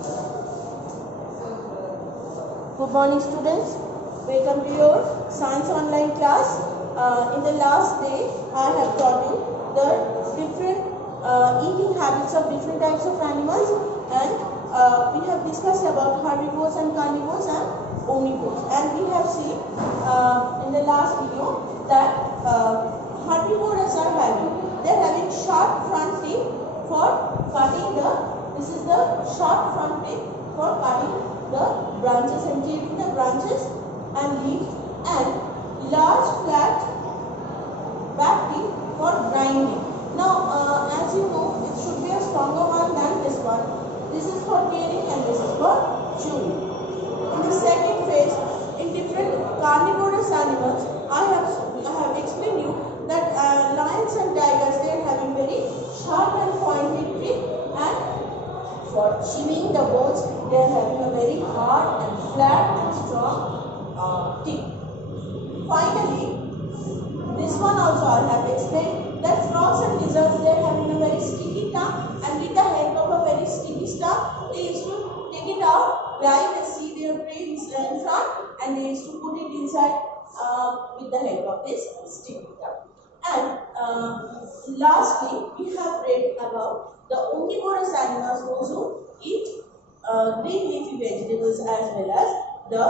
Good morning, students. Welcome to your science online class. In the last day, I have taught you the different eating habits of different types of animals, and we have discussed about herbivores and carnivores and omnivores. And we have seen in the last video that herbivores are having sharp front teeth for cutting the. This is the sharp front teeth for cutting the branches and tearing the branches and leaves, and large flat back teeth for grinding. Now, as you know, it should be a stronger one than this one. This is for tearing and this is for chewing. In the second phase, in different carnivorous animals, I have explained you that lions and tigers, they are having very sharp and pointed teeth, and for chewing the bones, they are having a very hard and flat and strong teeth. Finally, this one also I have explained that frogs and lizards, they are having a very sticky tongue, and with the help of a very sticky tongue, they used to take it out while they see their prey in front, and they used to put it inside with the help of this sticky tongue. And lastly, we have read about the omnivorous animals, those who eat green leafy vegetables as well as the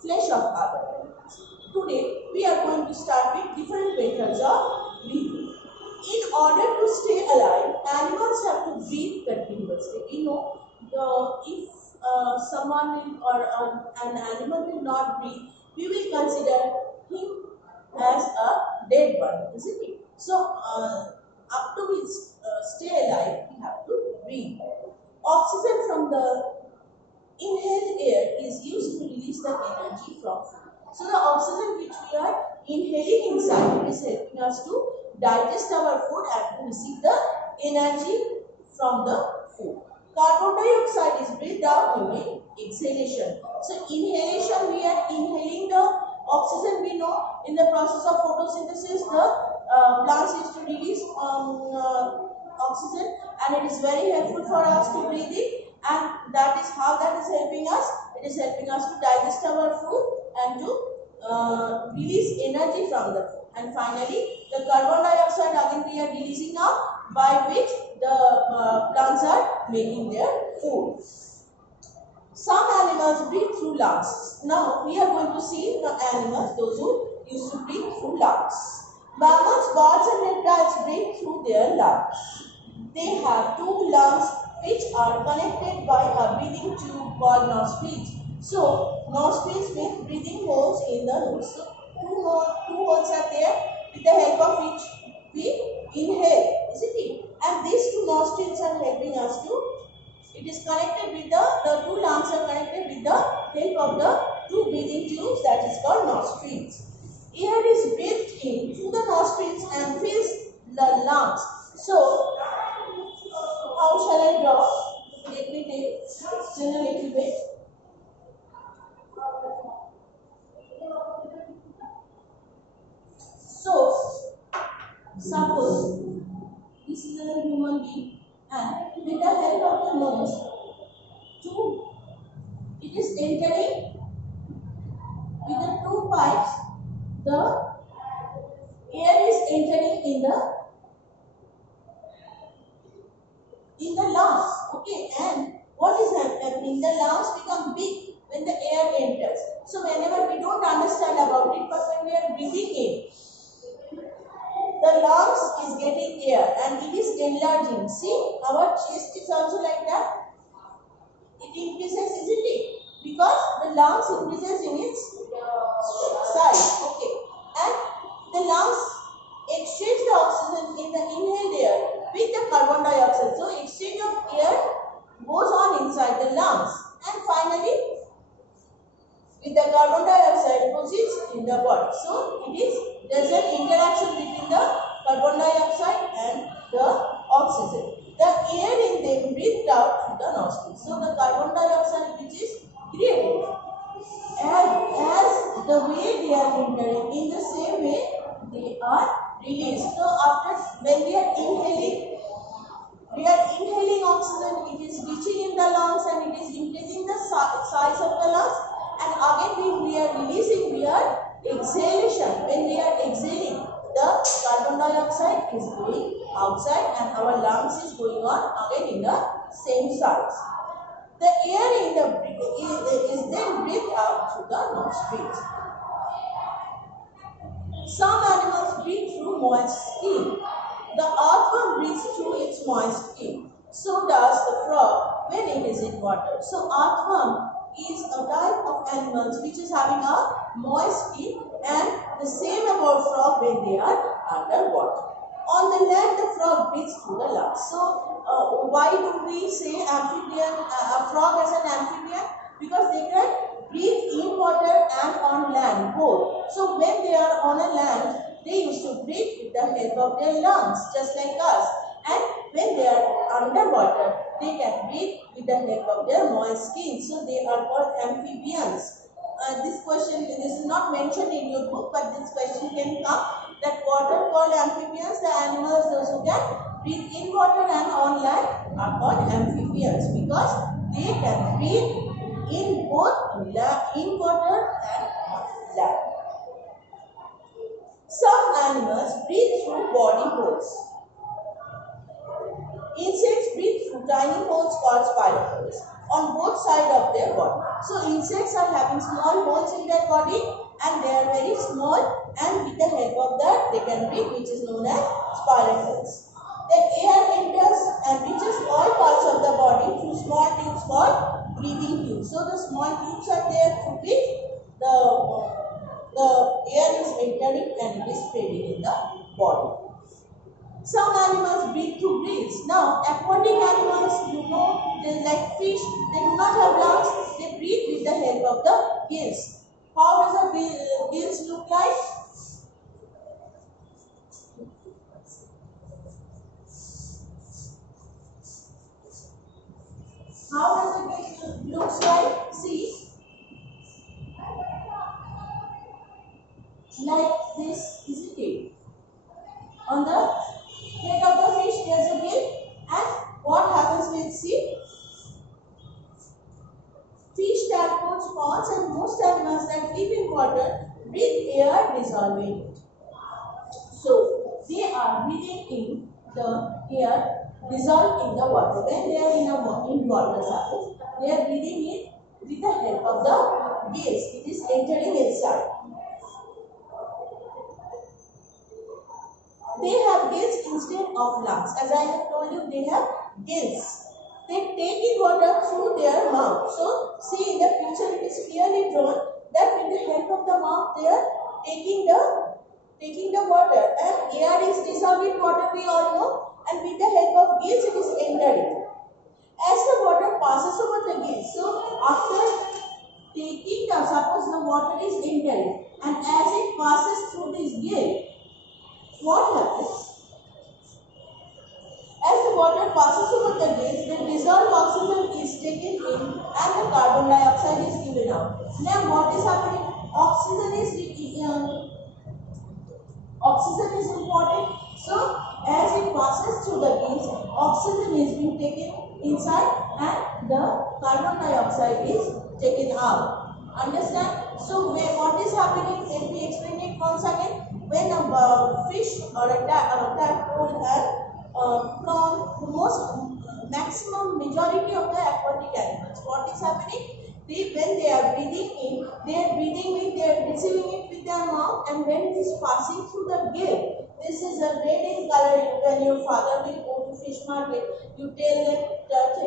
flesh of other animals. Today, we are going to start with different methods of breathing. In order to stay alive, animals have to breathe continuously. We know if someone will, or an animal will not breathe, we will consider him as a dead one, isn't it? So, up to we stay alive, we have to breathe. Oxygen from the inhaled air is used to release the energy from food. So, the oxygen which we are inhaling inside is helping us to digest our food and to receive the energy from the food. Carbon dioxide is breathed out during exhalation. So, inhalation, we are inhaling the oxygen. We know in the process of photosynthesis, the plants used to release oxygen, and it is very helpful for us to breathe it, and that is how that is helping us. It is helping us to digest our food and to release energy from the food. And finally, the carbon dioxide again we are releasing out, by which the plants are making their food. Some animals breathe through lungs. Now, we are going to see the animals, those who used to breathe through lungs. Mammals, birds and reptiles breathe through their lungs. They have two lungs which are connected by a breathing tube called nostrils. So, nostrils means breathing holes in the nose. So, two holes are there with the help of which we inhale, isn't it? And these two nostrils are helping us to, it is connected with the two lungs are connected with the help of the two breathing tubes, that is called nostrils. Air is breathed in through the nostrils and fills the lungs. So, how shall I draw? Let me take still a little bit. So, suppose this is a human being, and with the help of the nose, it is entering with the two pipes, the air is entering in the lungs, okay, and what is happening? The lungs become big when the air enters. So whenever we don't understand about it, but when we are breathing in, the lungs is getting air and it is enlarging. See, our chest is also like that. It increases, isn't it? Because the lungs increases in its size, okay, and the lungs exchange the oxygen in the inhaled air with the carbon dioxide. So, exchange of air goes on inside the lungs, and finally, with the carbon dioxide proceeds in the body. So, there is an interaction between the carbon dioxide and the oxygen. The air in them breathed out through the nostrils. So, the carbon dioxide which is created, as the way they are entering, in the same way they are released. So, when we are inhaling oxygen, it is reaching on again in the same size. The air in the is then breathed out through the nostrils. Some animals breathe through moist skin. The earthworm breathes through its moist skin. So does the frog when it is in water. So earthworm is a type of animals which is having a moist skin, and the same about frog when they are underwater. On the land, the frog breathes through the lungs. So why do we say amphibian, a frog as an amphibian? Because they can breathe in water and on land both. So when they are on a land, they used to breathe with the help of their lungs, just like us. And when they are underwater, they can breathe with the help of their moist skin. So they are called amphibians. This is not mentioned in your book, but this question can come, that what are called amphibians? The animals those who can breathe in water and on land are called amphibians, because they can breathe in both in water and on land. Some animals breathe through body holes. Insects breathe through tiny holes called spiracles on both sides of their body. So insects are having small holes in their body, and they are very small, and with the help of that they can breathe, which is known as spiracles. The air enters and reaches all parts of the body through small tubes called breathing tubes. So the small tubes are there through which the air is entering and it is spreading in the body. Some animals breathe through gills. Now, aquatic animals, you know, they like fish, they do not have lungs, they breathe with the help of the gills. How does the gills look like? How does the gill looks like? See, like this, isn't it? On the head of the fish, there is a gill, and what happens with see? Fish, tadpoles, prawns, and most animals that live in water breathe air dissolving it. So they are breathing in the air dissolved in the water. When they are in water surface, they are breathing it with the help of the gills. It is entering inside. They have gills instead of lungs. As I have told you, they have gills. They take in water through their mouth. So, see in the picture, it is clearly drawn that with the help of the mouth, they are taking the water, and air is dissolved in water, we all know, and with the help of gills, it is entering. As the water passes over the gills, so after taking suppose the water is entering, and as it passes through this gill, what happens? As the water passes over the gills, the dissolved oxygen is taken in and the carbon dioxide is given out. Now what is happening? Oxygen is important. So as it passes through the gills, oxygen is being taken inside and the carbon dioxide is taken out. Understand? So what is happening? Let me explain it once again. When a fish or a tadpole and prawn, maximum majority of the aquatic animals, what is happening? When they are breathing in, they are receiving it with their mouth, and when it is passing through the gill, this is a red in color. When your father will go to fish market, you tell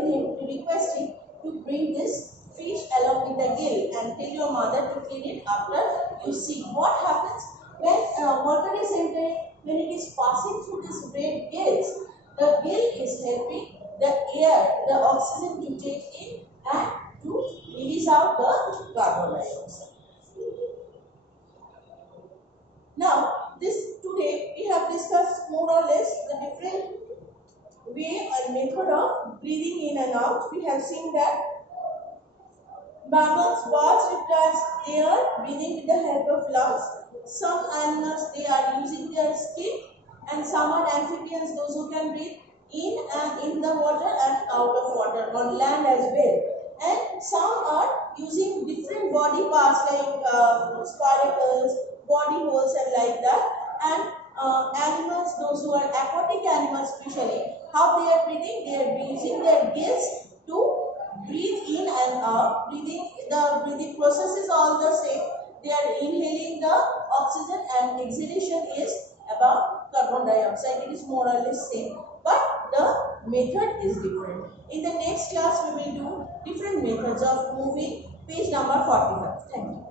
him to request him to bring this fish along with the gill, and tell your mother to clean it after you see. What happens when water is entering? When it is passing through these red gills, the gill is helping the air, the oxygen to take in and to release out the carbon dioxide. Now, today we have discussed more or less the different way and method of breathing in and out. We have seen that mammals, birds, reptiles, they are breathing with the help of lungs. Some animals, they are using their skin, and some are amphibians, those who can breathe in the water and out of water, on land as well. And some are using different body parts like spiracles, body holes, and like that. And animals, those who are aquatic animals especially, how they are breathing? They are using their gills to breathe in and out. The breathing process is all the same. They are inhaling the oxygen and exhalation is about carbon dioxide. It is more or less same, but the method is different. In the next class, we will do different methods of moving. Page number 45. Thank you.